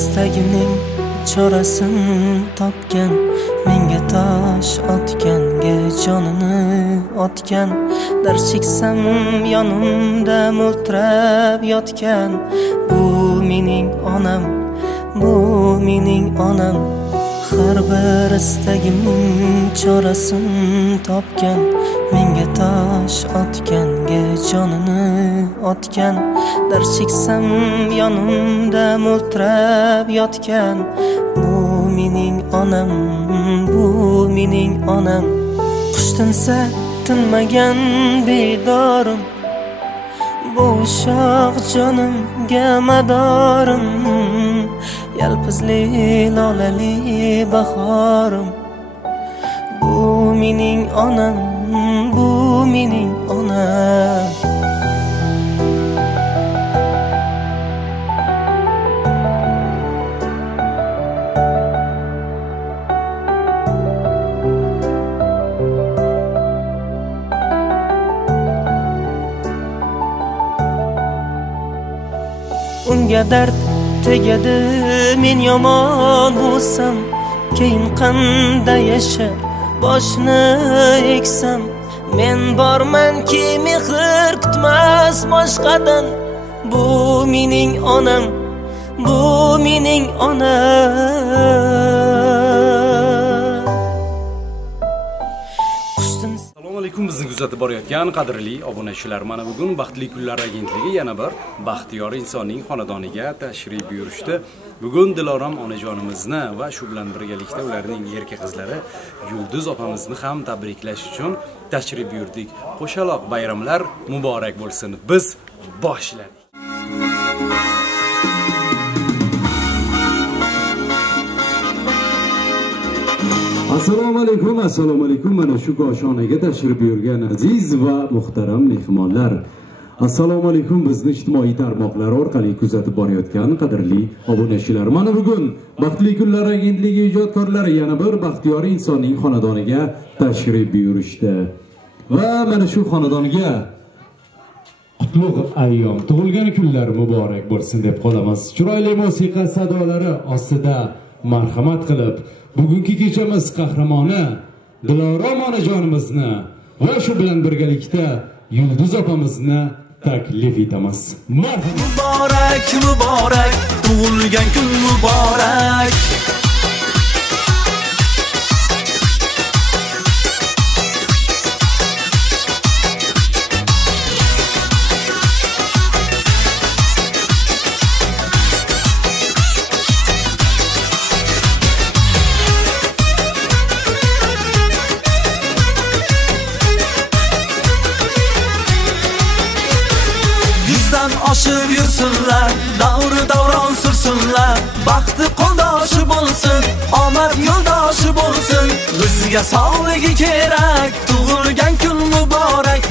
istagimning chorasini topgan, menga tosh otganga jonini otgan, dard cheksam yonimda mo'ltirab yotgan. Bu mening onam, bu mening onam. Har bir istagimning chorasini topgan, menga tosh otganga jonini otgan, dard cheksam yonimda mo'ltirab yotgan. Bu mening onam, bu mening onam. Qush tinsa tinmagan bedorim, bu shoh jonimga madorim. Yalpizli lolali bahorim, bu mening onam, bu mening onam. Unga dard tegadi, men yomon bo'lsam, keyin qanday yashab boshni eksam. Men bormanki mehr kutmas boshqadan. Bu mening onam, bu mening onam. Assalomu alaykum, bizni kuzatib borayotgan qadrli obunachilar. Mana bugun Baxtli kunlar agentligi yana bir baxtiyor insonning xonadoniga tashrif buyurishdi. Bugun Dilorom onajonimizni va shu bilan birgalikda ularning erkak qizlari Yulduz opamizni ham tabriklash uchun tashrif buyurdik. Qo'shaloq bayramlar muborak bo'lsin. Biz boshladik. Assalomu alaykum, assalomu alaykum. Mana shu koshonaga tashrif buyurgan aziz va muhtaram mehmonlar. Assalomu alaykum, bizni ijtimoiy tarmoqlar orqali kuzatib borayotgan qadrli obunachilar. Mana bugun Baxtli kunlar agentligi ijodkorlari yana bir baxtiyor insonning xonadoniga tashrif buyurishdi. Va mana shu xonadonga qutlug' ayyom, tug'ilgan kunlar muborak bo'lsin deb qolamiz. Chiroyli musiqa sadolari ostida marhamat qilib bugungi kechamiz qahramoni Dilorom onajonimizni va shu bilan birgalikda Yulduz opamizni taklif etamiz. Muborak, muborak, tug'ilgan kun muborak. Oshib yursinlar, davri davron sursinlar, baxti qo'ldoshi bo'lsin, omad yo'ldoshi bo'lsin. Bizga sog'ligi kerak, tug'ilgan kun muborak.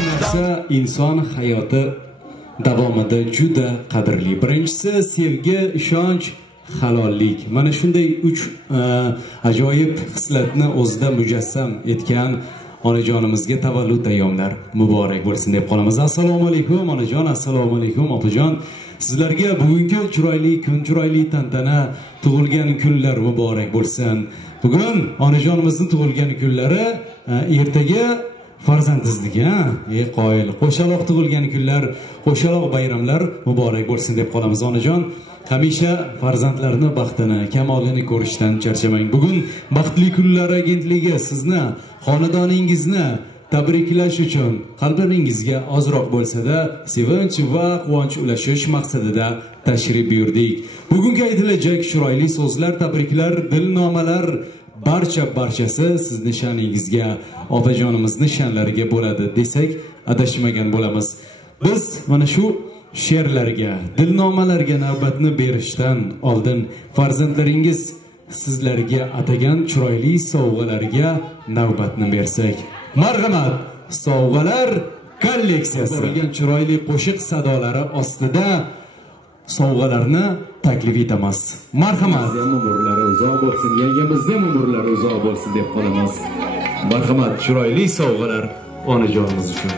Inson hayoti davomida juda qadrli. Birinchisi sevgi, ishonch, halollik. Mana shunday 3 ajoyib hislatni o'zida mujassam etgan onajonimizga tavallud ayyomlar muborak bo'lsin deb qolamiz. Assalomu alaykum onajon, assalomu alaykum opajon. Sizlarga bugungi chiroyli kun, chiroyli tantana, tug'ilgan kunlar muborak bo'lsin. Bugun onajonimizning tug'ilgan kunlari, ertaga farzandingizniki, qoyil. Qo'shaloq tug'ilgan kunlar, qo'shaloq bayramlar muborak bo'lsin deb qolamiz onajon. Hamisha farzandlarning baxtini, kamolini ko'rishdan charchamang. Bugun Baxtli kunlar agentligi sizni, xonadoningizni tabriklash uchun qalbingizga ozroq bo'lsa-da sevinch va quvonch ulashish maqsadida tashrif buyurdik. Bugungi aytilajak chiroyli so'zlar, tabriklar, dilnomalar barchasi sizni sha'ningizga, opajonimizning sha'nlariga bo'ladi desak adashmagan bo'lamiz. Biz mana shu she'rlarga, dilnomalarga navbatni berishdan oldin farzandlaringiz sizlarga atagan chiroyli sovg'alarga navbatni bersak. Marhamat, sovg'alar kolleksiyasi. Bo'lgan chiroyli qo'shiq sadolari ostida sovg'alarni taklif etamiz. Marhamat, umrlari uzoq bo'lsin, yangamizning umrlari uzoq bo'lsin deb qolamiz. Marhamat, chiroyli sovg'alar onajonimiz uchun.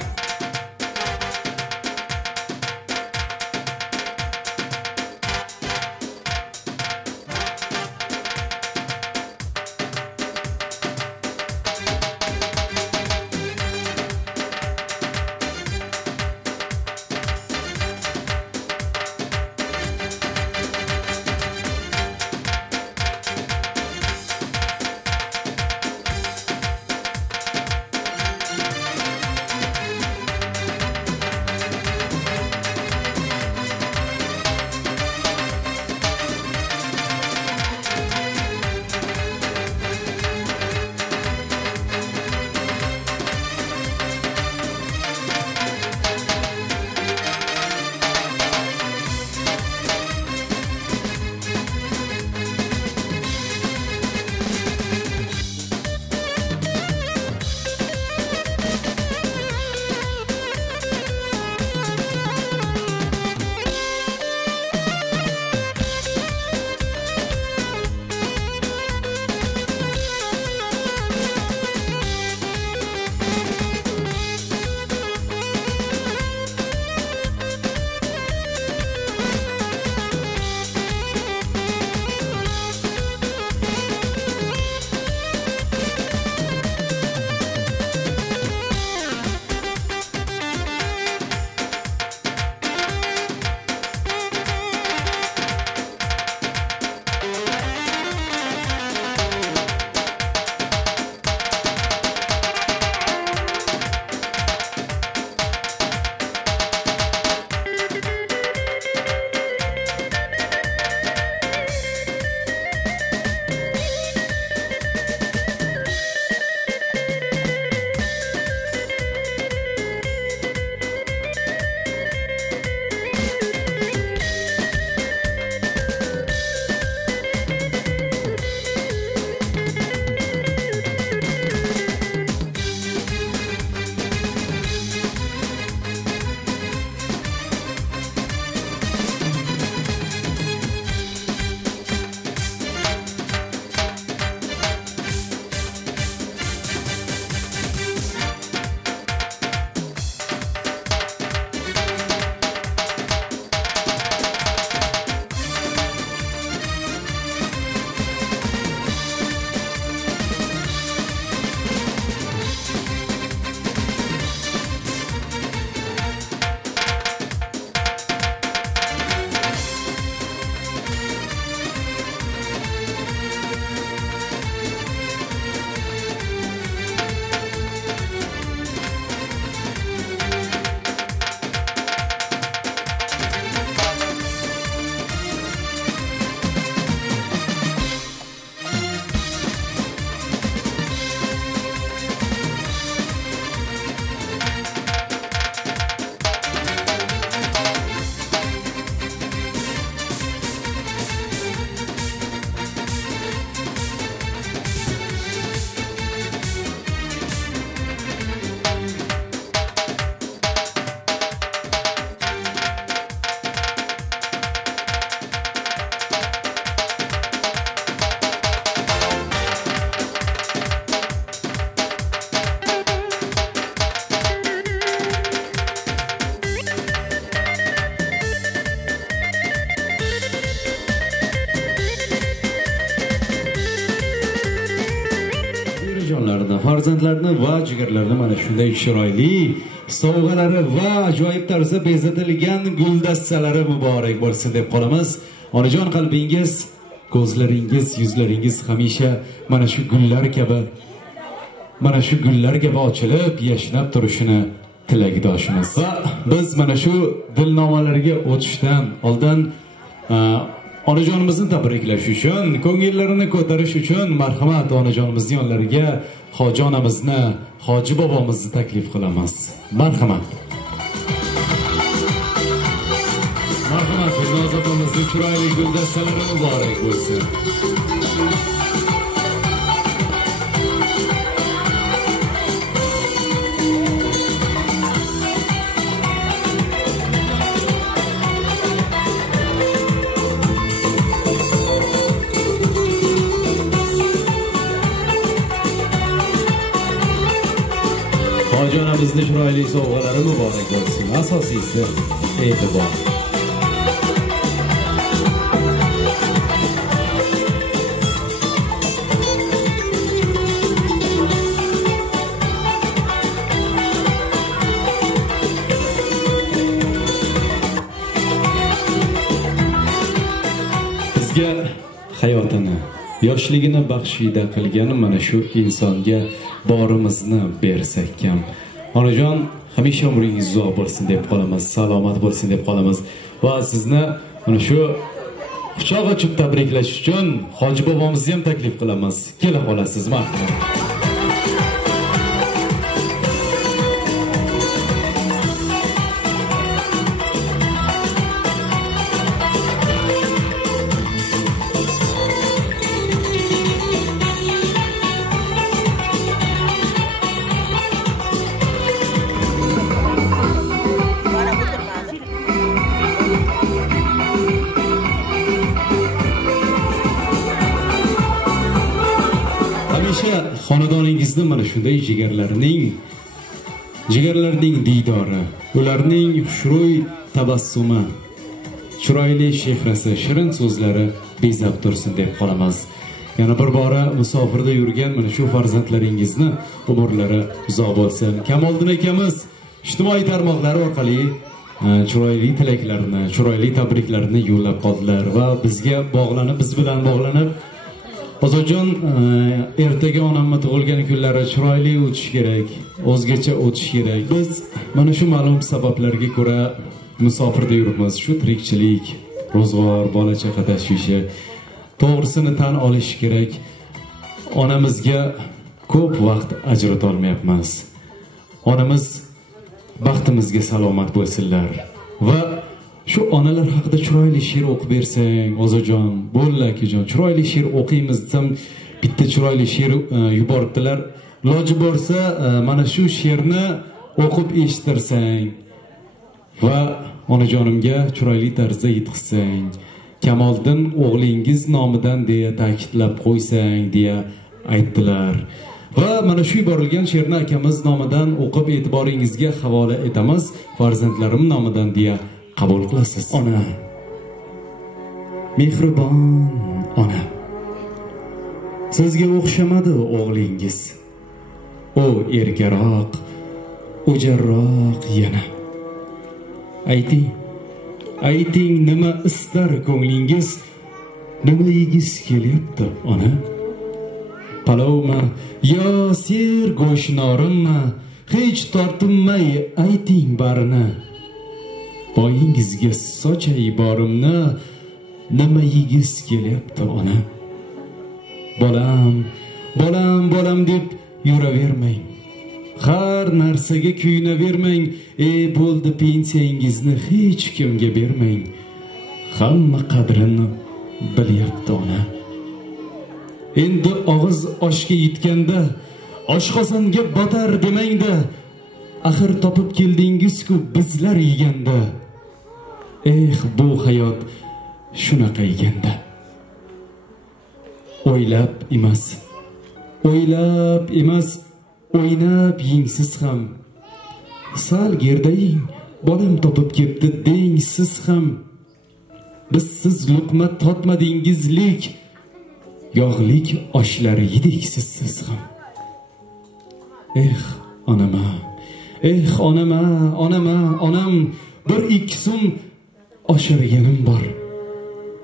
onalarni, farzandlarni va jigarlarni mana shunday chiroyli sovg'alari va ajoyib tarzda bezatilgan guldastalari muborak bo'lsin deb qolamiz. Onajon, qalbingiz, ko'zlaringiz, yuzlaringiz hamisha mana shu gullar kabi ochilib, yashnab turishini tilakdoshimiz. Va biz mana shu dilnomalarga o'tishdan oldin onajonimizni tabriklash uchun, ko'ngillarini ko'tarish uchun marhamat onajonimizning yonlariga hoji onamizni, hoji bobomizni taklif qilamiz. Marhamat. Marhamat, Dilnoza opamizning chiroyli guldastalari muborak bo'lsin. Hoji onamizning chiroyli sovg'alari muborak bo'lsin. Asosiysi e'tibor. Bizga hayotini, yoshligini baxshida qilgan mana shu insonga borimizni bersak ham. Onajon, hamisha umringiz uzoq bo'lsin deb qolamiz, salomat bo'lsin deb qolamiz va sizni mana shu quchoq ochib tabriklash uchun hoji bobomizni ham taklif qilamiz. Kela qolasiz, marhamat. Xonadoningizni mana shunday jigarlarning diydori, ularning xushro'y tabassumi, chiroyli chehrasi, shirin so'zlari bezab tursin deb qolamiz. Yana bir bora musofirda yurgan mana shu farzandlaringizni umrlari uzoq bo'lsin. Kamoliddin akamiz ijtimoiy tarmoqlar orqali chiroyli tilaklarni, chiroyli tabriklarni yo'llab qoldilar va bizga bog'lanib, biz bilan bog'lanib, Ozojon, ertaga onamni tug'ilgan kunlari chiroyli o'tish kerak, o'zgacha o'tish kerak. Biz mana shu ma'lum sabablarga ko'ra musofirda yuribmiz. Shu tirikchilik, ro'zg'or, bola chaqa tashvishi, to'g'risini tan olish kerak. Onamizga ko'p vaqt ajrata olmayapmiz. Onamiz baxtimizga salomat bo'lsinlar. Va shu onalar haqida chiroyli she'r o'qib bersang, Ozajon, bo'ldi akajon, chiroyli she'r o'qiymiz desam, bitta chiroyli she'r yuboribdilar. Iloji bo'lsa, mana shu she'rni o'qib eshittirsang va onajonimga chiroyli tarzda yetkazsang, Kamoliddin o'g'lingiz nomidan deya ta'kidlab qo'ysang deya aytdilar. Va mana shu yuborilgan she'rni akamiz nomidan o'qib e'tiboringizga havola etamiz. Farzandlarim nomidan deya qabul qilasiz. Ona, mehribon ona, sizga o'xshamadi o'g'lingiz. O erkaroq, o'jarroq yana. Ayting nima istar ko'nglingiz, nima yegiz kelyapti ona? Palovmi yo ser go'shnorimmi, hech tortinmay ayting barini. Boyingizga sochay borimni, nima yegiz kelyapti ona? Bolam deb yuravermang. Har narsaga kuyunavermang. Bo'ldi, pensiyangizni hech kimga bermang. Hamma qadrini bilyapti ona. Endi og'iz oshga yetganda oshqozonga botar demangda. Axir topib keldingiz-ku bizlar yeganda. Bu hayot shunaqa eganda. O'ylab emas, o'ynab yengsiz ham. Sal gerdaying, bolam topib kepti deng siz ham. Bizsiz luqma totmadingizlik, yog'lik oshlar yedik siz ham. onama, onama, onama, onam, bir ikki so'm oshirganim bor.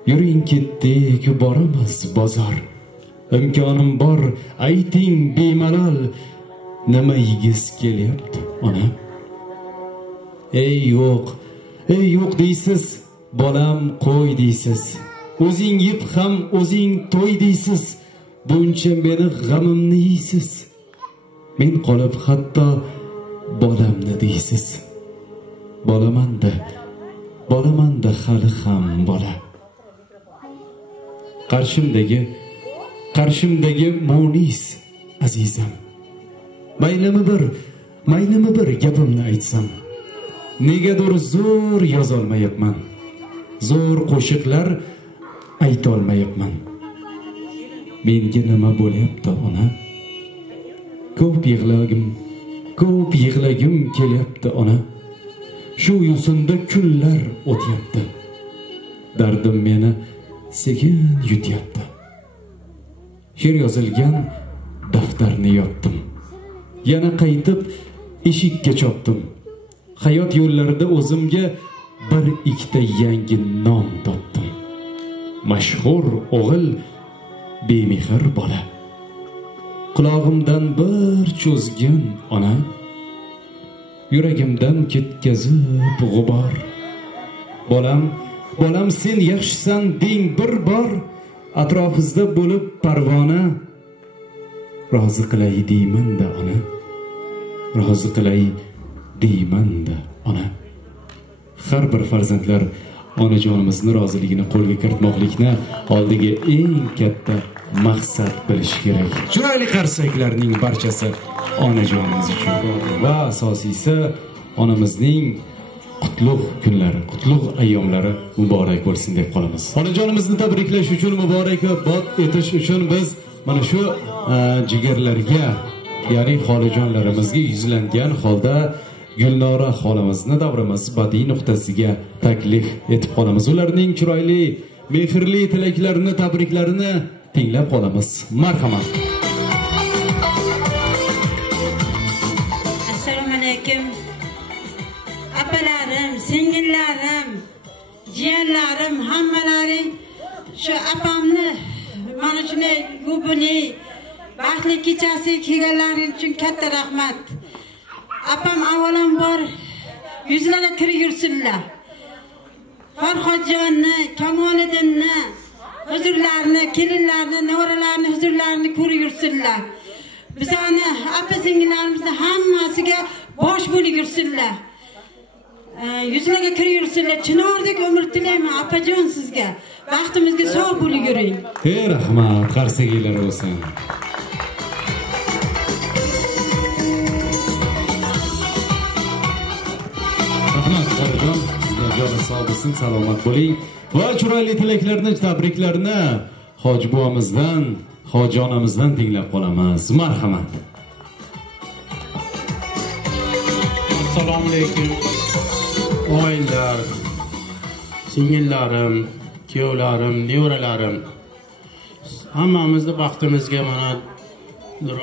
Yuring ketdik, boramiz bozor. Imkonim bor, ayting bemalol, nima yegiz kelyapti, onam? Ey yo'q deysiz, bolam qo'y deysiz. O'zing yeb ham o'zing to'y deysiz. Buncha meni g'amimni yeysiz. Men qolib hatto bolamni deysiz. Bolamanda hali ham bola. Qarshimdagi Munis azizam. Maylimi bir gapimni aytsam. Negadir zo'r yozolmayapman. Zo'r qo'shiqlar aytolmayapman. Menga nima bo'lyapti, ona? Ko'p yig'lagim kelyapti, ona. Shu yo'sinda kunlar o'tyapti. Dardim meni sekin yutyapti. She'r yozilgan daftarni yopdim. Yana qaytib eshikka chopdim. Hayot yo'llarida o'zimga bir ikkita yangi nom topdim. Mashhur o'g'il, bemehr bola. Qulog'imdan bir cho'zgin ona, yuragimdan ketkazib g'ubor. Bolam sen yaxshisan deng bir bor, atrofingizda bo'lib parvona. Rozi qilay deyman-da ona. Rozi qilay deyman-da ona. Har bir farzandlar onajonimizni roziligini qo'lga kiritmoqlikni oldiga eng katta maqsad bilish kerak. Chiroyli qarsaklarning barchasi onajonimiz uchun va asosiysi onamizning qutlug' kunlari, qutlug' ayyomlari muborak bo'lsin deb qolamiz. Onajonimizni tabriklash uchun, muborakbod etish uchun biz mana shu jigarlarga, ya'ni xolajonlarimizga yuzlangan holda Gulnora xolamizni davramiz badiiy nuqtasiga taklif etib qolamiz. Ularning chiroyli, mehrli tilaklarini, tabriklarini tinglab qolamiz. Marhamat. Assalomu alaykum. Apalarim, singillarim, jiyanlarim, hammalaring shu apamni mana shunday ko'pini baxtli kechasi kelganlaring uchun katta rahmat. Apam avvalambor yuzlariga kirib yursinlar. Farhodjonni, Kamoliddinni huzurlarini, kelinlarini, nevaralarni huzurlarini ko'rib yursinlar. Bizani apa-singillarimizni hammasiga bosh bo'lib yursinlar. Yuzlariga kirib yursinlar. Chinordek umr tilayman opajon sizga. Vaqtimizga sog' bo'lib yuring. Rahmat, qarsakinglar bo'lsin. Joni sog' bo'lsin, salomat bo'ling. Va chiroyli tilaklarni, tabriklarni Hoji buvamizdan, Hoji onamizdan tinglab qolamiz. Marhamat. Assalomu alaykum. Oilalar, singillarim, kuyovlarim, nevaralarim. Hammamizni baxtimizga mana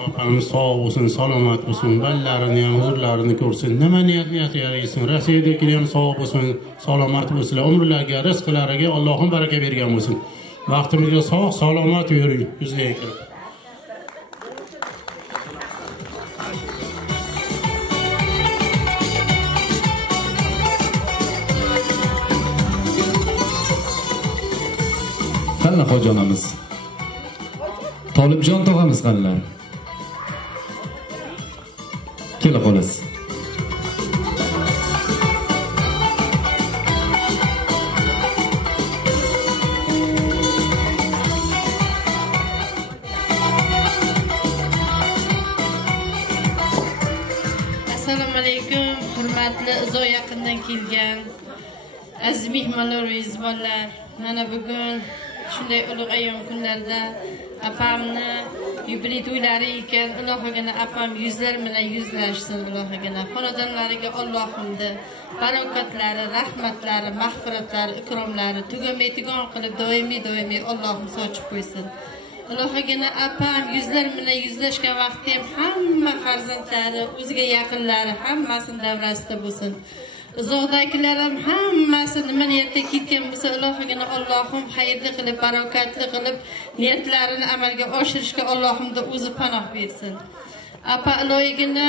opamiz sog' bo'lsin, salomat bo'lsin, ballarini ham, huzurlarini ko'rsin. Nima niyat yaraysin. Rossiyadagi ham sog' bo'lsin, salomat bo'lsinlar. Umrlarga, rizqlariga Allohim baraka bergan bo'lsin. Vaqtimizga sog', salomat yuring. Bizga kirib. Qanday xo'jonamiz? Tolibjon tog'amiz qanday? Kela qolasiz. Assalomu alaykum, hurmatli uzoq yaqindan kelgan aziz mehmonlar va mezbonlar. Mana bugun shunday ulug' ayyom kunlarda apamni yubiley to'ylari ekan, Allohgina apam yuzlar bilan yuzlashsin. Allohgina xonadonlariga Allohimda barokatlari, rahmatlari, mag'firatlari, ikromlari tugamay tugon qilib doimiy Allohim sochib qo'ysin. Allohagina apam yuzlar bilan yuzlashgan vaqtda ham hamma farzandlari, o'ziga yaqinlari hammasini davrasida bo'lsin. Uzoqdagilar ham hammasi nima niyatda ketgan bo'lsa, Allohagina Allohim xayrli qilib, barokatli qilib, niyatlarini amalga oshirishga Allohimda o'zi panoh bersin. Apa Allohagina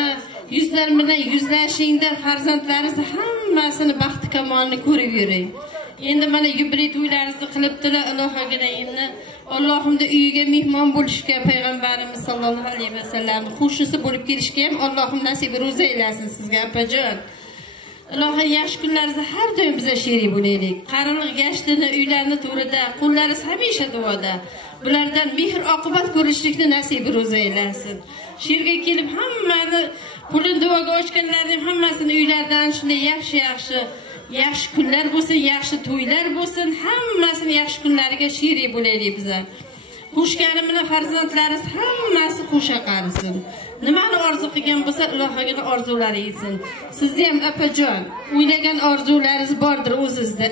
yuzlar bilan yuzlashingda farzandlaringiz hammasini baxti kamolini ko'rib yuring. Endi mana yubiley to'ylaringizni qilibdilar, Allohagina endi Allohimda uyiga mehmon bo'lishga payg'ambarimiz sollallohu alayhi vasallam xushisi bo'lib kelishga ham Allohim nasib ro'za aylasin sizga opajon. Allohim yaxshi kunlaringizni har doim bizga sherik bo'laylik. Qarilik gashtini uylarni to'rida, qo'llaringiz hamisha duoda. Bulardan mehr oqibat ko'rishlikni nasib ro'za aylasin. Sherga kelib hammani pulini duoga ochganlarning hammasini uylaridan shunday yaxshi kunlar bo'lsin, yaxshi to'ylar bo'lsin, hammasini yaxshi kunlariga sherik bo'laylik bizlar. Qo'shgani bilan farzandlaringiz hammasi qo'sha qarisin. Nimani orzu qilgan bo'lsa, Allohagina orzulari yetsin. Sizni ham opajon, o'ylagan orzularingiz bordir o'zingizda.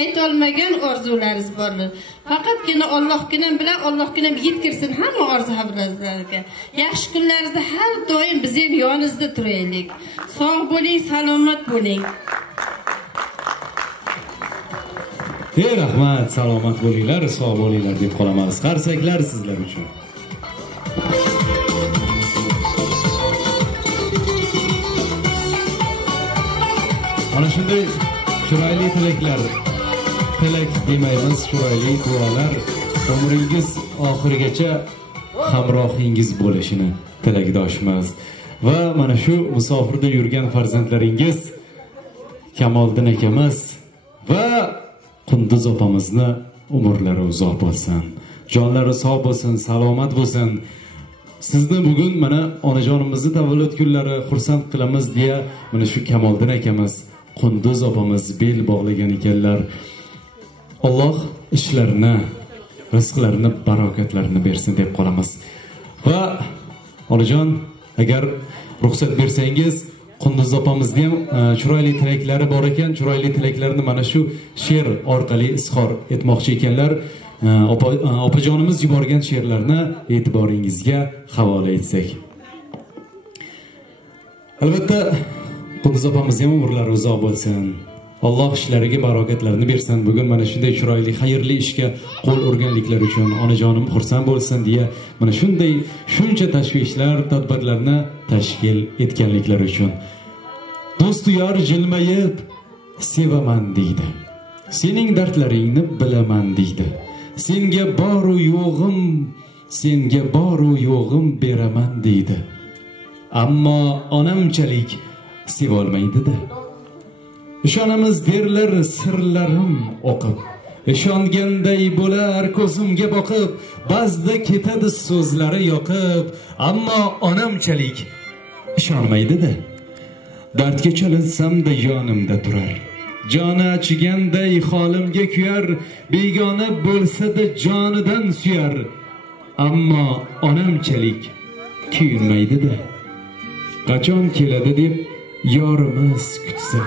Aytolmagan orzularingiz bordir. Faqatgina Allohgina bilan Allohgina yetkirsin hamma orzu-havlaringizga. Yaxshi kunlaringizda har doim biz ham yoningizda turaylik. Sog' bo'ling, salomat bo'ling. Rahmat, salomat bo'linglar, sog' bo'linglar deb qolamiz. Qarsaklar sizlar uchun. Mana shunday chiroyli tilaklar, tilak demaymiz, chiroyli duolar umringiz oxirigacha hamrohingiz bo'lishini tilakdoshmiz. Va mana shu musofirda yurgan farzandlaringiz Kamoliddin akamiz va Qunduz opamizni umrlari uzoq bo'lsin, jonlari sog' bo'lsin, salomat bo'lsin. Sizni bugun mana onajonimizni tavallud kunlari xursand qilamiz deya mana shu Kamoliddin akamiz, Qunduz opamiz bel bog'lagan ekanlar. Alloh ishlarini, rizqlarini, barokatlarini bersin deb qolamiz. Va onajon, agar ruxsat bersangiz, Qunduz opamizni ham chiroyli tilaklari bor ekan. Chiroyli tilaklarini mana shu she'r orqali izhor etmoqchi ekanlar. Opajonimiz yuborgan she'rlarni e'tiboringizga havola etsak. Albatta, Qunduz opamiz ham umrlari uzoq bo'lsin. Alloh ishlariga barokatlarni bersin. Bugun mana shunday chiroyli, xayrli ishga qo'l urganliklari uchun onajonim xursand bo'lsin deya mana shunday shuncha tashvishlar, tadbirlarni tashkil etganliklari uchun. Do'st yar jilmayib sevaman deydi. Sening dardlaringni bilaman deydi. Senga boru yo'g'im beraman deydi. Ammo onamchalik sevolmaydi-da. Ishonamiz derlar sirlarim o'qib. Ishonganday bo'lar ko'zimga boqib, ba'zida ketadi so'zlari yoqib, ammo onamchalik ishonmaydi-da. Dardga chalinsam-da yonimda turar. Joni achiganday holimga kuyar, begona bo'lsa-da jonidan suyar. Ammo onamchalik kuyinmaydi-da. Qachon keladi deb yorimiz kutsa,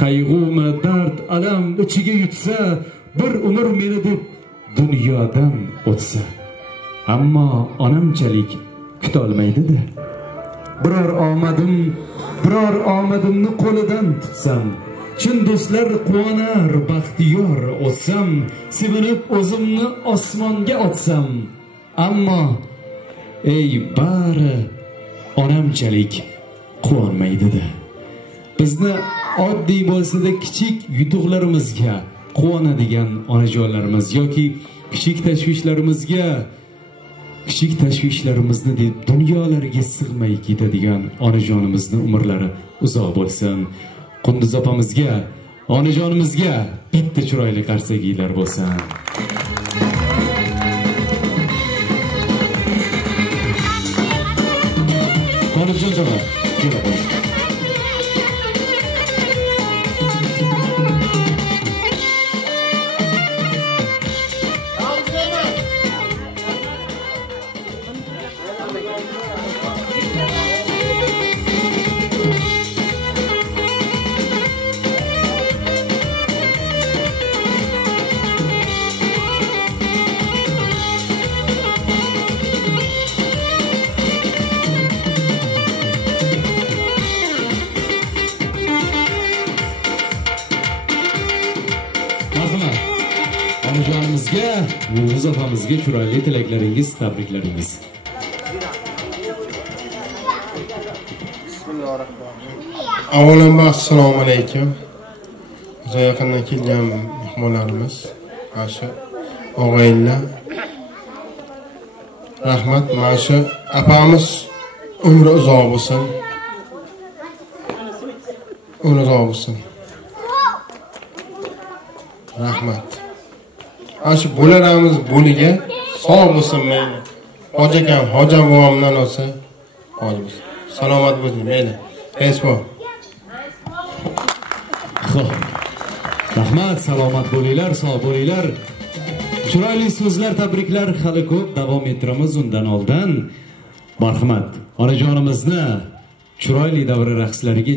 qayg'umi dard alam ichiga yutsa, bir umr meni deb dunyodan o'tsa, ammo onamchalik kutolmaydi-da. Biror omadimni qo'lidan tutsam, chin do'stlar quvonar baxtiyor o'tsam, sevinib o'zimni osmonga otsam, ammo ey bari onamchalik quvonmaydi-da. Bizni oddiy bo'lsa-da kichik yutuqlarimizga quvonadigan onajonlarimiz yoki kichik tashvishlarimizni deb dunyolariga sig'may ketadigan onajonimizning umrlari uzoq bo'lsin. Qunduz opamizga, onajonimizga bitta chiroyli qarsakiylar bo'lsin. Qolibjon javob. Yulduz opamizga chiroyli tilaklaringiz, tabriklaringiz. Avvalambor assalomu alaykum. Uzoq yaqindan kelgan mehmonlarimiz, mana og'aynilar. Rahmat, mana apamiz umri uzoq bo'lsin. Umri uzoq bo'lsin. Rahmat. Mana bo'laramiz bo'liga sog' bo'lsin mayli. Hoji akam, hoji buvamdan olsa, hoji bo'lsin. Salomat bo'ling mayli. Esbo. Rahmat, salomat bo'linglar, sog' bo'linglar. Chiroyli so'zlar, tabriklar hali ko'p davom ettiramiz undan oldin. Marhamat, onajonimizni chiroyli davra raqslariga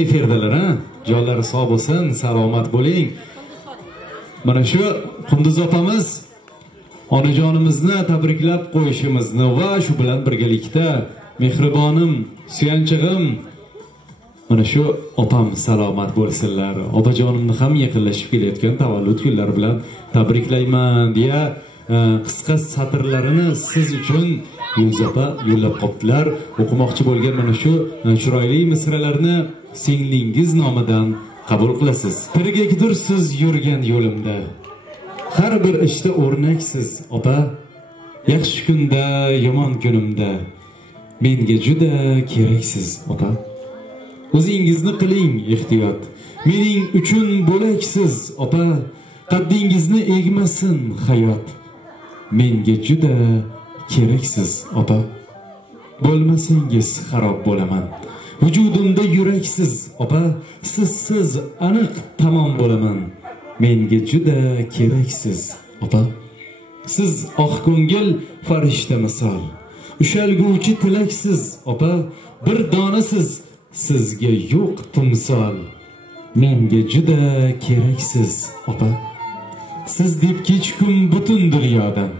ey ferdalar, ha? Jonlari sog' bo'lsin, salomat bo'ling. Mana shu Qunduz opamiz onajonimizni tabriklab qo'yishimizni va shu bilan birgalikda mehribonim, suyanchig'im, mana shu opam salomat bo'lsinlar. Opajonimni ham yaqinlashib kelayotgan tavallud kunlari bilan tabriklayman deya qisqa satrlarini siz uchun Yulduz opa yo'llab qoptilar. O'qimoqchi bo'lgan mana shu chiroyli misralarni singlingiz nomidan qabul qilasiz. Tirgakdirsiz yurgan yo'limda, har bir ishda o'rnaksiz opa, yaxshi kunda, yomon kunimda menga juda keraksiz opa. O'zingizni qiling ehtiyot, mening uchun bo'laksiz opa, qaddingizni egmasin hayot, menga juda keraksiz opa. Bo'lmasangiz xarob bo'laman, vujudimda yuraksiz opa, sizsiz aniq tamom bo'laman, menga juda keraksiz opa. Siz oq ko'ngil farishta misol, ushalguvchi tilaksiz opa, bir donasiz, sizga yo'q timsol, menga juda keraksiz opa. Siz deb kechkum butun dunyodan,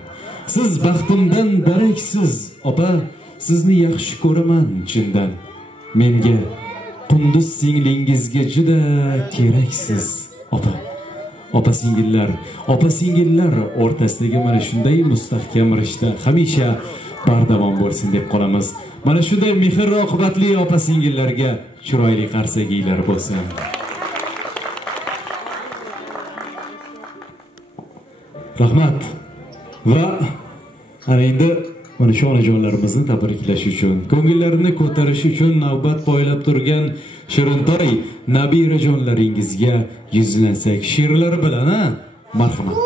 siz baxtimdan daraksiz opa, sizni yaxshi ko'raman chindan, menga Qunduz singlingizga juda keraksiz opa. Opa singillar o'rtasidagi mana shunday mustahkam rishta hamisha bardavom bo'lsin deb qolamiz. Mana shunday mehr oqibatli opa singillarga chiroyli qarsakiylar bo'lsin. Rahmat. Va ana endi mana shu onajonlarimizni tabriklash uchun, ko'ngillarini ko'tarish uchun navbat poylab turgan Shirintoy nabirajonlaringizga yuzlansak she'rlari bilan, ha? Marhamat.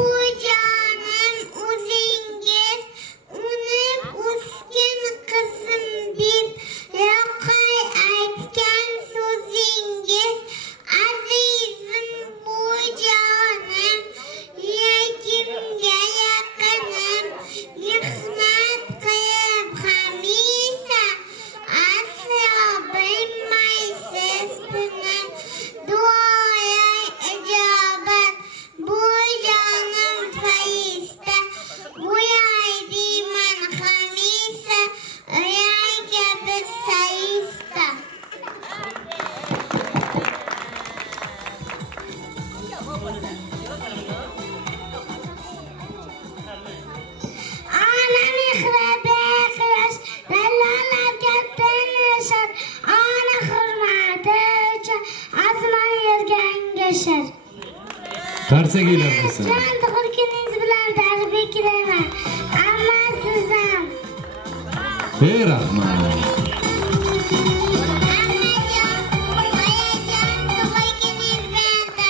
Qarsakiylar bo'lsin. Jon tug'ilganingiz bilan tabriklayman. Amma siz ham. Rahmat.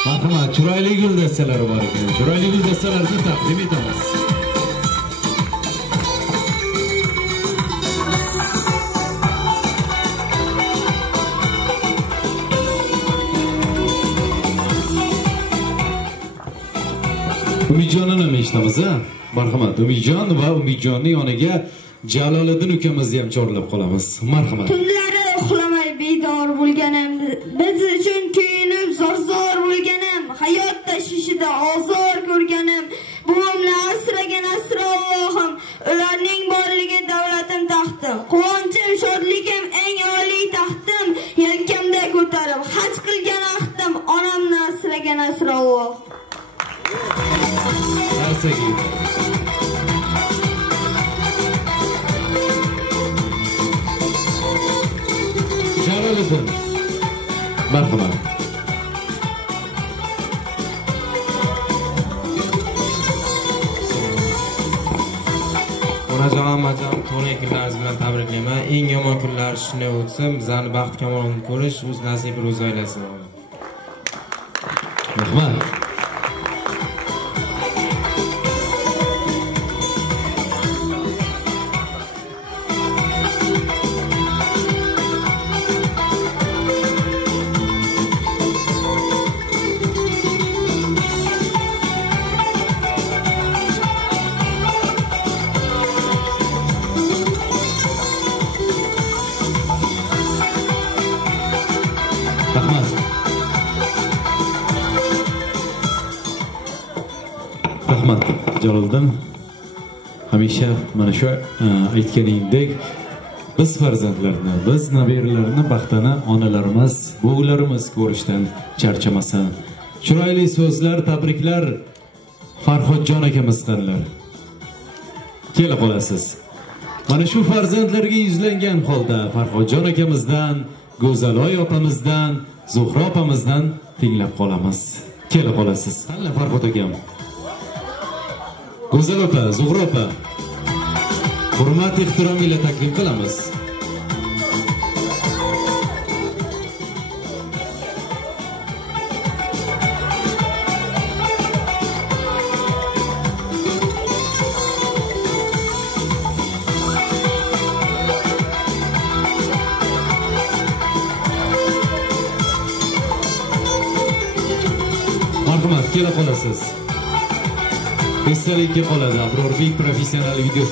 Marhamat, chiroyli guldastalari bor ekan. Chiroyli guldastalarni taqdim etamiz. Umidjonni eshitamiz, ha? Marhamat, Umidjon va Umidjonning yoniga Jaloliddin ukamizni ham chorlab qolamiz. Marhamat. Tunlari uxlamay bedor bo'lganim, biz uchun kuyinib zor bo'lganim, hayot tashvishida ozor ko'rganim, buvimni asragan asrollohim, ularning borligi davlatim taxtim, quvonchim shodligim eng oliy taxtim, yelkamda ko'tarib haj qilgan ahdim, onamni asragan asrolloh. Jaloliddin. Marhamat. Onajon, amajon, to'g'ri kunlaringiz bilan tabriklayman. Eng yomon kunlar shunday o'tsin, bizlarni baxt kamolini ko'rish o'z nasibi ro'z aylasin. Rahmat. Rahmat. Jaloliddin, hamisha mana shu aytganingdek biz farzandlarni, biz nabiralarni baxtini onalarimiz, buvlarimiz ko'rishdan charchamasin. Chiroyli so'zlar, tabriklar. Farhodjon akamiz qanlar. Kela qolasiz. Mana shu farzandlarga yuzlangan holda Farhodjon akamizdan, Go'zaloy opamizdan, Zuhra opamizdan tinglab qolamiz. Kela qolasiz. Qanday Farhod akam? Go'zal opa, Zuhra opa. Hurmat ehtirom ila taklif qilamiz. Marhamat, kela qolasiz. Esdalikka qoladi. Abrorbek professional video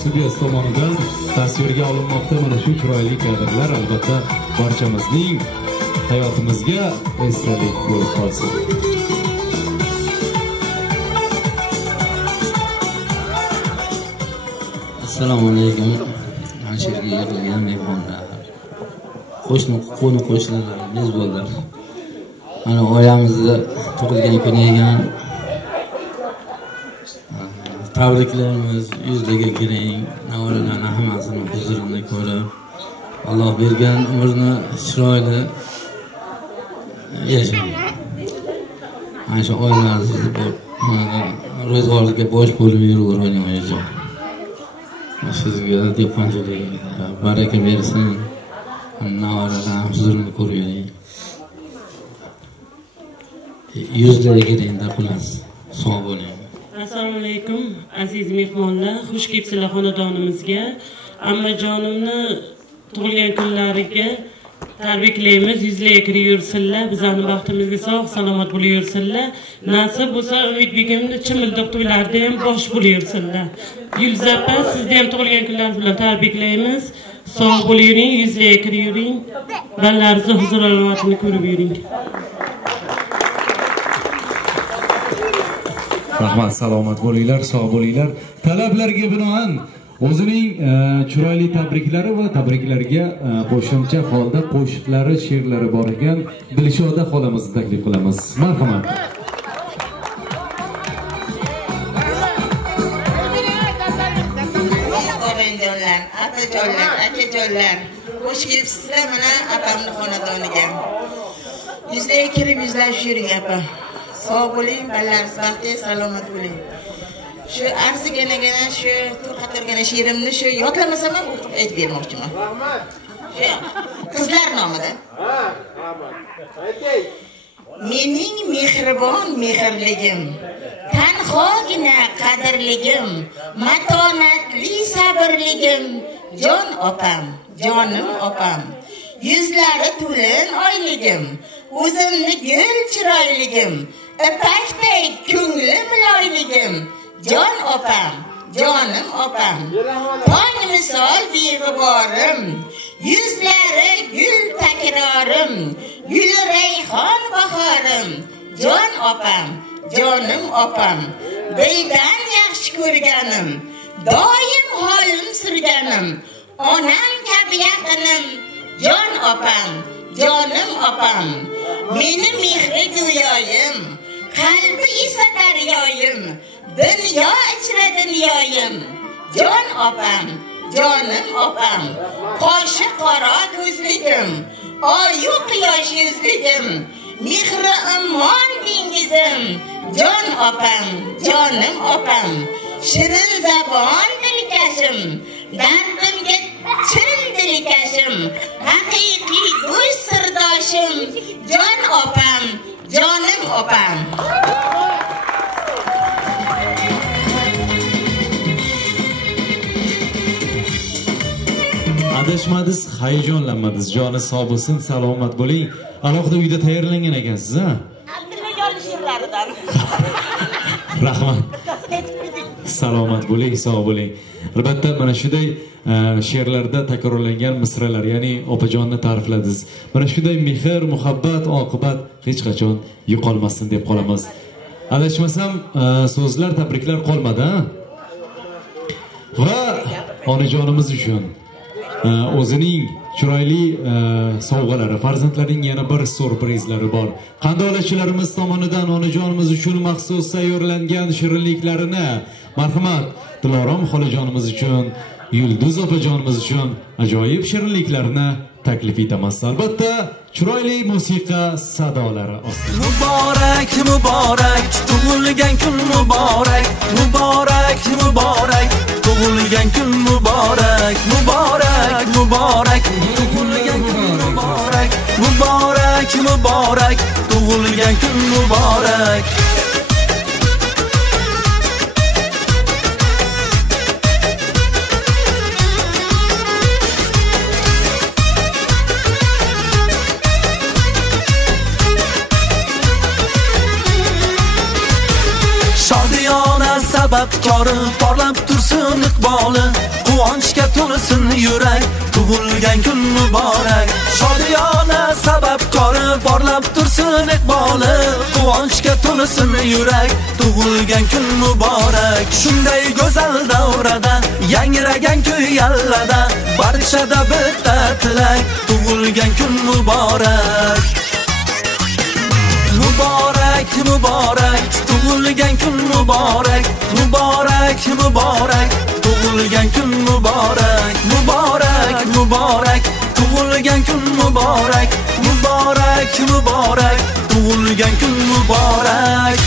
studiyasi tomonidan tasvirga olinmoqda mana shu chiroyli kadrlar albatta barchamizning hayotimizga esdalik bo'lib qolsin. Assalomu alaykum. Mana shu yerga yig'ilgan mehmonlar, qo'shnilar, mezbonlar. Mana oyamizda tug'ilgan kuni ekan. Tabriklarimiz yuzlaga kiring. Navaralarni hammasini huzurida ko'rib, Alloh bergan umrni chiroyli yashang. Mana shu oilangizni ro'zg'orga bosh bo'lib yuravering onajon. Sizga dehqonchilik baraka bersin. Navaralarni huzurida ko'ring. Yuzlaga kiringda xullas. Sog' bo'ling. Assalomu alaykum aziz mehmonlar, xush kelibsizlar xonadonimizga. Ammajonimni tug'ilgan kunlariga tabriklaymiz. Yuzlarga kirib yursinlar, bizning baxtimizga sog' salomat bo'lib yursinlar. Nasib bo'lsa Umid begimni chimildiq to'ylarida ham bosh bo'lib yursinlar. Yulduz opa, sizni ham tug'ilgan kunlaringiz bilan tabriklaymiz. Sog' bo'lib yuring, yuzlarga kirib yuring. Balalarni huzur alomatini ko'rib yuring. Rahmat, salomat bo'linglar, sog' bo'linglar. Talablarga binoan o'zining chiroyli tabriklari va tabriklarga qo'shimcha holda qo'shiqlari, she'rlari bor ekan. Dilshoda xolamizni taklif qilamiz. Marhamat. Onajonlar, opajonlar, akajonlar, xush kelibsizlar mana opamning xonadoniga. Yuzlarga kirib yuzlashib yuring opa. Sog' bo'ling, balalarsiz baxtli, salomat bo'ling. Shu arziganagina shu turqatirgana she'rimni shu yodlamasam ham o'qib aytib bermoqchiman. Shu qizlar nomidan. Mening mehribon mehrligim, tanhogina qadrligim, matonatli sabrligim, jon opam, jonim opam. Yuzlari to'lin oyligim, o'zimni gul chiroyligim, ipakdek ko'ngli muloyligim, jon opam, jonim opam. Tong misol beg'uborim, yuzlari gul takrorim, gul rayhon bahorim, jon opam, jonim opam. Dildan yaxshi ko'rganim, doim holim surganim, onam kabi yaqinim, jon opam, jonim opam. Meni mehri go'yoyim, qalbi esa daryoyim, dunyo ichra dunyoyim, jon opam, jonim opam. Qoshi qora ko'zligim, oyu quyosh yuzligim, mehri immon dengizim, jon opam, jonim opam. Shirin zabon dilkashim, dardimga chin dilkashim, haqiqiy do'st sirdoshim, jon opam, jonim opam. Adashmadiz, hayajonlanmadiz, joni sog' bo'lsin, salomat bo'ling. Alohida uyda tayyorlangan ekansiz, ha? Abdullajon she'rlaridan. Rahmat. Salomat bo'ling, sog' bo'ling. Albatta mana shunday she'rlarda takrorlangan misralar, ya'ni opajonni ta'rifladingiz. Mana shunday mehr, muhabbat, oqibat hech qachon yo'qolmasin deb qolamiz. adashmasam so'zlar, tabriklar qolmadi. Va onajonimiz uchun o'zining chiroyli sovg'alari, farzandlarining yana bir surprizlari bor. Qandolatchilarimiz tomonidan onajonimiz uchun maxsus tayyorlangan shirinliklarini marhamat Dilorom xolajonimiz uchun, Yulduz opajonimiz uchun ajoyib shirinliklarni taklif etamiz. Albatta, chiroyli musiqa sadolari ostida. Muborak, muborak, tug'ilgan kun muborak, muborak, muborak, tug'ilgan kun muborak, muborak, muborak, tug'ilgan kun muborak, muborak, muborak, tug'ilgan kun muborak. Shodiyona sababkori porlab tursin iqboli, quvonchga to'lsin yurak, tug'ilgan kun muborak. Shodiyona sababkori porlab tursin iqboli, quvonchga to'lsin yurak, tug'ilgan kun muborak. Shunday go'zal davrada yangragan kuy yallada, barchada bitta tilak, tug'ilgan kun muborak. Muborak, muborak, tug'ilgan kun muborak, muborak, muborak, tug'ilgan kun muborak, muborak, muborak, tug'ilgan kun muborak, muborak, muborak, tug'ilgan kun muborak.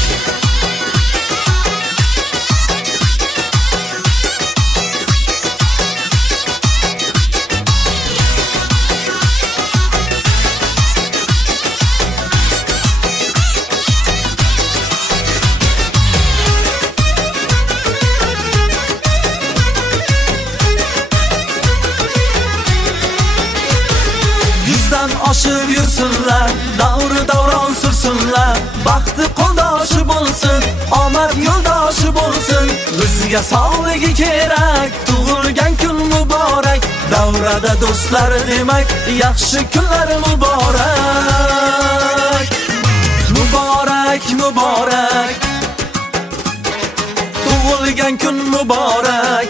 Oshib yursinlar, davri davron sursinlar, baxti qo'ldoshi bo'lsin, omad yo'ldoshi bo'lsin. Bizga sog'ligi kerak, tug'ilgan kun muborak, davrada do'stlar demak, yaxshi kunlar muborak. Muborak, muborak, tug'ilgan kun muborak.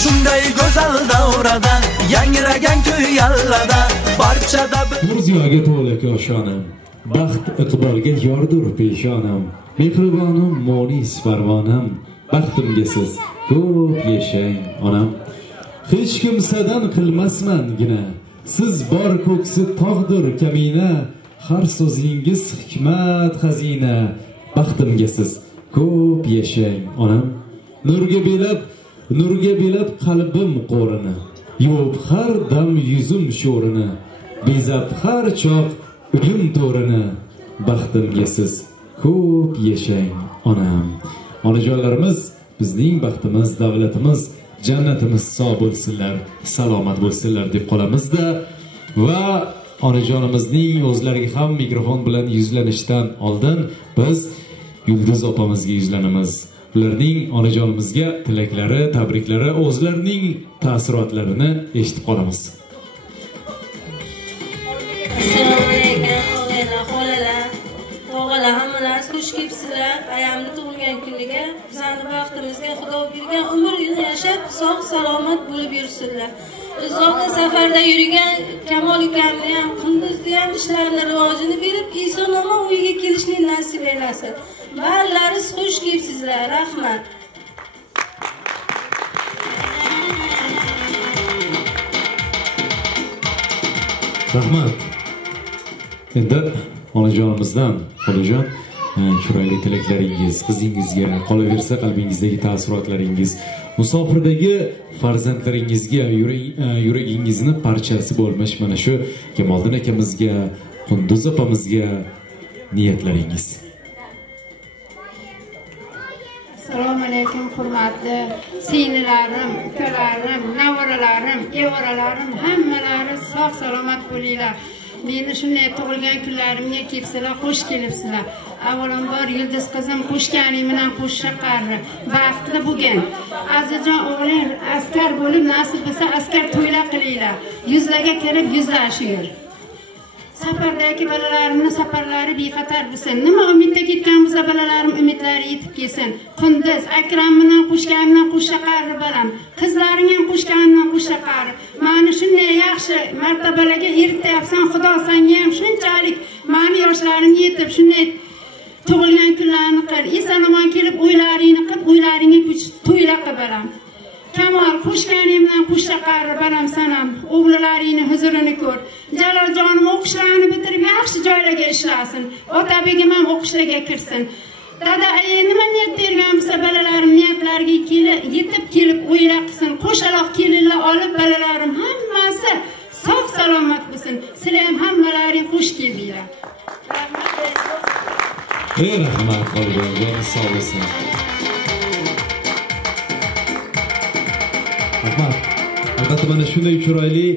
Shunday go'zal davrada yangragan kuy yallada, barchada Murziyoga to'la koshonam, baxt iqbolga yordur peshonam, mehribonim mo'nis parvonam, baxtimga siz ko'p yashang onam. Hech kimsadan qilmasmangina, siz bor ko'ksi tog'dir kamina, har so'zingiz hikmat xazina, baxtimga siz ko'p yashang onam. Nurga belab qalbim qo'rini, yo'q har dam yuzim sho'rini, bezab har choq uyim to'rini, baxtimga siz ko'p yashang onam. Onajonlarimiz bizning baxtimiz, davlatimiz, jannatimiz sog' bo'lsinlar, salomat bo'lsinlar deb qolamizda va onajonimizning o'zlariga ham mikrofon bilan yuzlanishdan oldin biz Yulduz opamizga yuzlanamiz. Ularning onajonimizga tilaklari, tabriklari, o'zlarining taassurotlarini eshitib qolamiz. Assalomu alaykum, xolalar, tog'alar, hammalar xush kelibsizlar. Ayamni tug'ilgan kuniga, bizning baxtimizga Xudo bergan umr yil yashab, sog' salomat bo'lib yursinlar. Uzoqda safarda yurgan Kamol ukamni ham, Qunduzni ham ishlarini rivojini berib, eson-omon uyiga kelishni nasib aylasin. Barlariz xush kelibsizlar. Rahmat. Rahmat. Endi onajonimizdan, xolajon, chiroyli tilaklaringiz, qizingizga qolaversa qalbingizdagi taassurotlaringiz, musofirdagi farzandlaringizga yuragingizni parchasi bo'lmish mana shu Kamoliddin akamizga, Qunduz opamizga niyatlaringiz. Assalomu alaykum hurmatli singlilarim, ukalarim, nevaralarim, evaralarim, hammalari sog' salomat bo'linglar. Meni shunday tug'ilgan kunlarimga kelibsizlar, xush kelibsizlar. Avvalambor Yulduz qizim qo'shganing bilan qo'shaqarri, baxtli bo'lgan. Azizjon o'g'ling askar bo'lib, nasib bo'lsa askar to'ylar qilinglar. Yuzlarga kirib yuzlashinglar. Safardagi balalarimni safarlari bexatar bo'lsin. Nima umidda ketgan bo'lsa balalarim umidlari yetib kelsin. Qunduz Akram bilan qo'shganimdan qo'shaqari balam. Qizlaring ham qo'shganimdan qo'shaqari. Meni shunday yaxshi martabalarga erityapsan. Xudo senga ham shunchalik meni yoshlarim yetib shunday tug'ilgan kunlarni qil. Eson-omon kelib o'ylaringni qilib, o'ylaringga to'yla qil balam. Kamol qo'shganimdan qo'shaqari balam sanam. O'g'lilaringni huzurini ko'r. Jaloljonim o'qishlarini bitirib yaxshi joylarga ishlasin. Otabegim ham o'qishlarga kirsin. Dada, nima niyat bergan bo'lsa balalarim niyatlariga yetib kelib o'yla qilsin. Qo'shaloq kelinlar olib balalarim hammasi sog' salomat bo'lsin. Sizlar ham hammalaring xush keldinglar. Rahmat qolgan, sog' bo'lsin. Rahmat. Albatta mana shunday chiroyli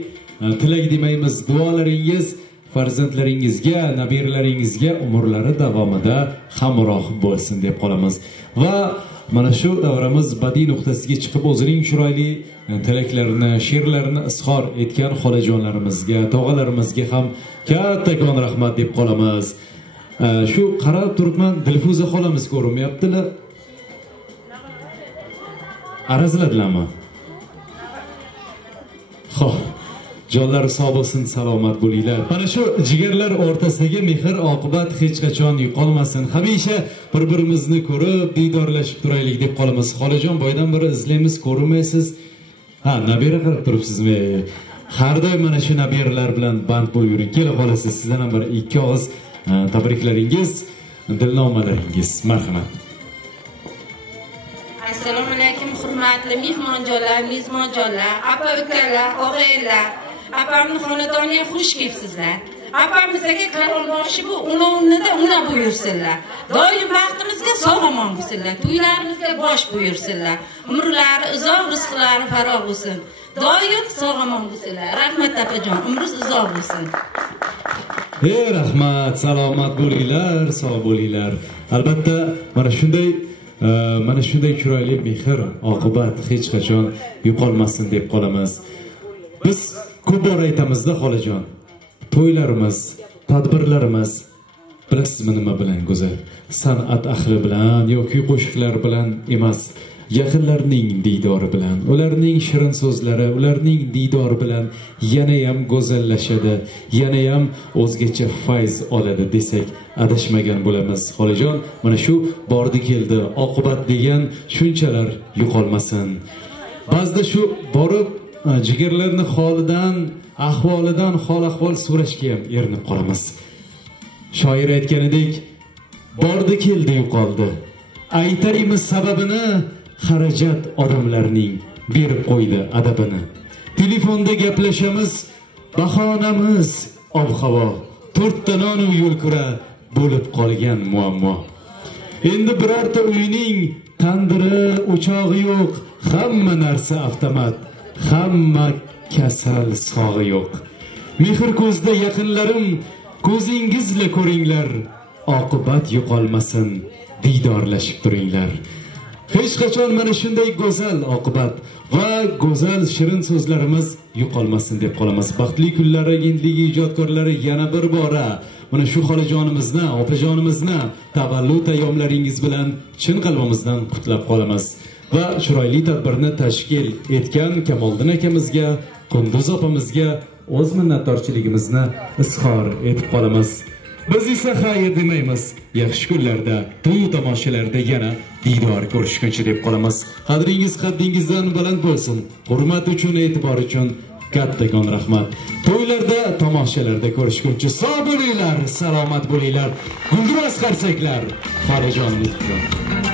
tilak demaymiz, duolaringiz farzandlaringizga, nabiralaringizga umrlari davomida hamroh bo'lsin deb qolamiz. Va mana shu davramiz badiiy nuqtasiga chiqib o'zining chiroyli tilaklarini, she'rlarini izhor etgan xolajonlarimizga, tog'alarimizga ham kattakon rahmat deb qolamiz. Shu qarab turibman, Dilfuza xolamiz ko'rinmayaptilar. Arazladilarmi? Xo'p. Jonlari sog' bo'lsin, salomat bo'linglar. Mana shu jigarlar o'rtasidagi mehr oqibat hech qachon yo'qolmasin. Hamisha bir-birimizni ko'rib, diydorlashib turaylik deb qolamiz. Xolajon, boydan beri izlaymiz, ko'rinmaysiz. Ha, nabira qarab turibsizmi? Har doim mana shu nabiralar bilan band bo'lib yuring. Kela qolasiz. Sizdan ham bir ikki og'iz tabriklaringiz, dilnomalaringiz. Marhamat. Assalomu alaykum, hurmatli mehmonjonlar, mezmonjonlar, opa-ukalar, og'aylar. Apamni xonadoniga xush kelibsizlar. Apamizga qarorboshi bu ulovnida una buyursinlar. Doim baxtimizga sog'-omon bo'lsinlar. To'ylarimizga bosh buyursinlar. Umrlari uzoq, rizqlari farog' bo'lsin. Doim sog'-omon bo'lsinlar. Rahmat opajon, umringiz uzoq bo'lsin. Rahmat, salomat bo'linglar, sog' bo'linglar. Albatta, mana shunday chiroyli mehr oqibat hech qachon yo'qolmasin deb qolamiz. Biz ko'p bor aytamizda xolajon, to'ylarimiz, tadbirlarimiz bilasizmi nima bilan go'zal? San'at ahli bilan yoki qo'shiqlar bilan emas, yaqinlarning diydori bilan, ularning shirin so'zlari, ularning diydori bilan yana ham go'zallashadi, yana ham o'zgacha fayz oladi desak adashmagan bo'lamiz. Xolajon, mana shu bordi keldi, oqibat degan shunchalar yo'qolmasin. Ba'zida shu borib jigarlarni holidan, ahvolidan hol-ahvol so'rashga ham erinib qolamiz. Shoir aytganidek, bordi keldi yo'qoldi. Aytaymiz sababini, xarajat odamlarning berib qo'ydi adabini. Telefonda gaplashamiz, bahonamiz ob-havo. 4 ta non u yo'lkura bo'lib qolgan muammo. Endi birorta uyning tandiri, o'chog'i yo'q, hamma narsa avtomat, hamma kasal sog'i yo'q. Mehr ko'zda yaqinlarim, ko'zingizla ko'ringlar, oqibat yo'qolmasin, diydorlashib turinglar. Hech qachon mana shunday go'zal oqibat va go'zal shirin so'zlarimiz yo'qolmasin deb qolamiz. Baxtli kunlar agentligi ijodkorlari yana bir bora mana shu xolajonimizni, opajonimizni tavallud ayyomlaringiz bilan chin qalbimizdan qutlab qolamiz. Va chiroyli tadbirni tashkil etgan Kamoliddin akamizga, Qunduz opamizga o'z minnatdorchiligimizni izhor etib qolamiz. Biz esa xayr demaymiz. Yaxshi kunlarda, to'y tomoshalarda yana diydor ko'rishguncha deb qolamiz. Qadringiz qaddingizdan baland bo'lsin. Hurmat uchun, e'tibor uchun kattakon rahmat. To'ylarda, tomoshalarda ko'rishguncha sog' bo'linglar, salomat bo'linglar. Gulduros qarsaklar, xolajonlik bilan.